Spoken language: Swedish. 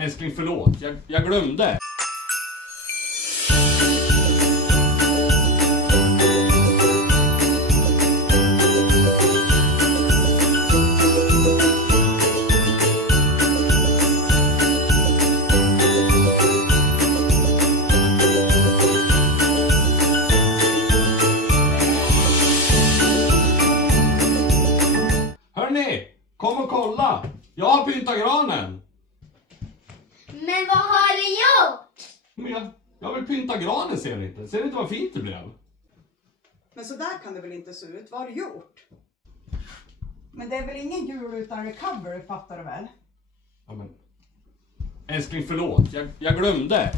Älskling, förlåt. Jag glömde. Hörrni, kom och kolla. Jag har pyntat granen. Men vad har du gjort? Men jag vill pynta granen, ser ni inte? Ser ni inte vad fint det blev? Men så där kan det väl inte se ut? Vad har du gjort? Men det är väl ingen jul utan recovery, fattar du väl? Ja, men... Älskling, förlåt. Jag glömde.